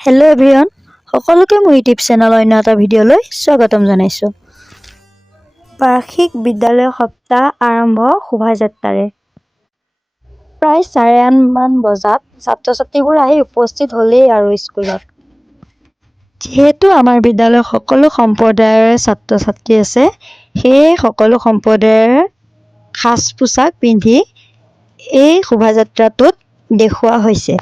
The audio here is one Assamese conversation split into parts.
হেল্ল' এভৰিৱান, সকলোকে মোৰ ইউটিউব চেনেলৰ অন্য এটা ভিডিঅ'লৈ স্বাগতম জনাইছোঁ। বাৰ্ষিক বিদ্যালয় সপ্তাহ আৰম্ভ শোভাযাত্ৰাৰে। প্ৰায় 8:30 মান বজাত ছাত্ৰ-ছাত্ৰীবোৰ আহি উপস্থিত হ'লেই আৰু স্কুলত। যিহেতু আমাৰ বিদ্যালয়ত সকলো সম্প্ৰদায়ৰে ছাত্ৰ-ছাত্ৰী আছে, সেয়ে সকলো সম্প্ৰদায়ৰ সাজ-পোছাক পিন্ধি এই শোভাযাত্ৰাটোত দেখুওৱা হৈছে।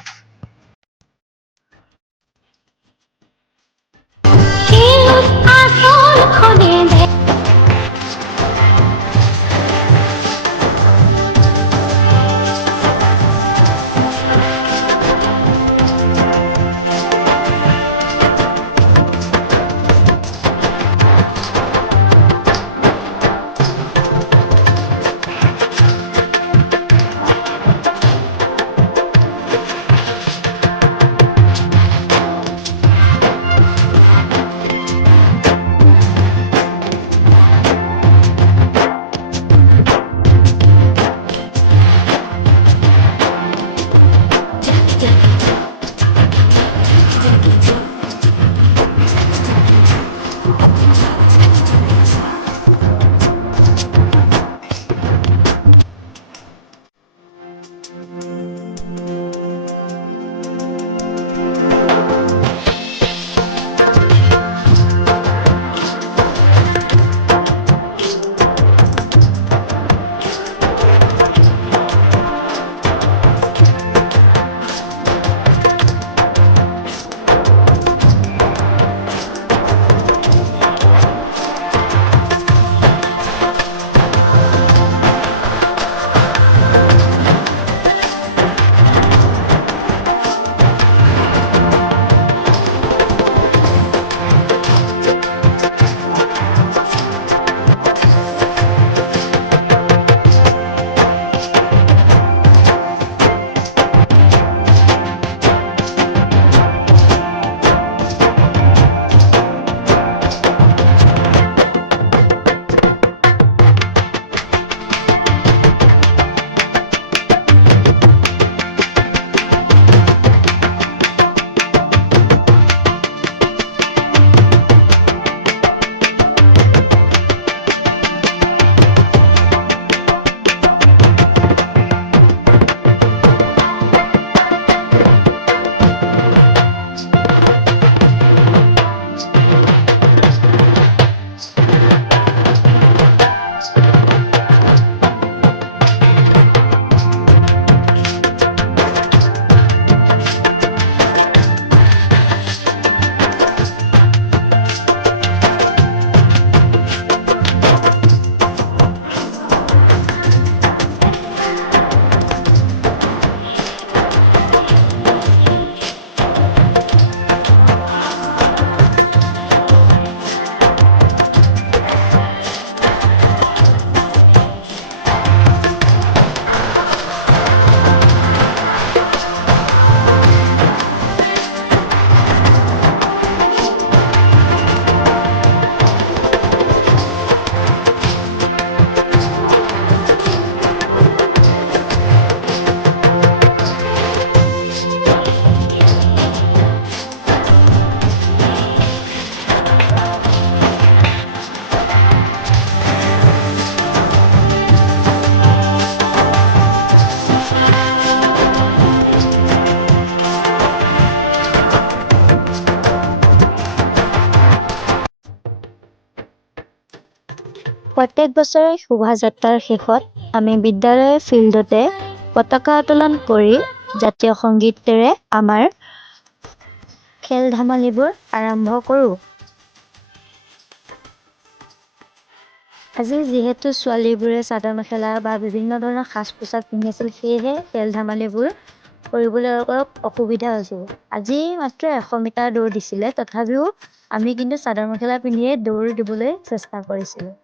প্ৰত্যেক বছৰে শোভাযাত্ৰাৰ শেষত আমি বিদ্যালয়ৰ ফিল্ডতে পতাকা উত্তোলন কৰি জাতীয় সংগীতেৰে আমাৰ খেল-ধেমালিবোৰ আৰম্ভ কৰোঁ। আজি যিহেতু ছোৱালীবোৰে চাদৰ-মেখেলা বা বিভিন্ন ধৰণৰ সাজ-পোছাক পিন্ধি আছিল, সেয়েহে খেল-ধেমালিবোৰ কৰিবলৈ অলপ অসুবিধা হৈছিল। আজি মাত্ৰ 100 মিটাৰ দৌৰ দিছিলে, তথাপিও আমি কিন্তু চাদৰ-মেখেলা পিন্ধিয়ে দৌৰ দিবলৈ চেষ্টা কৰিছিলোঁ।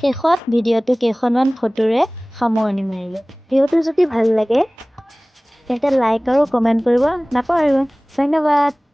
শেষত ভিডিঅ'টো কেইখনমান ফটোৰে সামৰণি মাৰিলোঁ। ভিডিঅ'টো যদি ভাল লাগে তেন্তে লাইক আৰু কমেণ্ট কৰিব নাপাহৰিব। ধন্যবাদ।